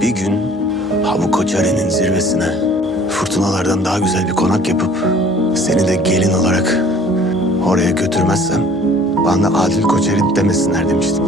Bir gün ha bu Koçari'nin zirvesine fırtınalardan daha güzel bir konak yapıp seni de gelin olarak oraya götürmezsem bana Adil Koçari demesinler demiştim.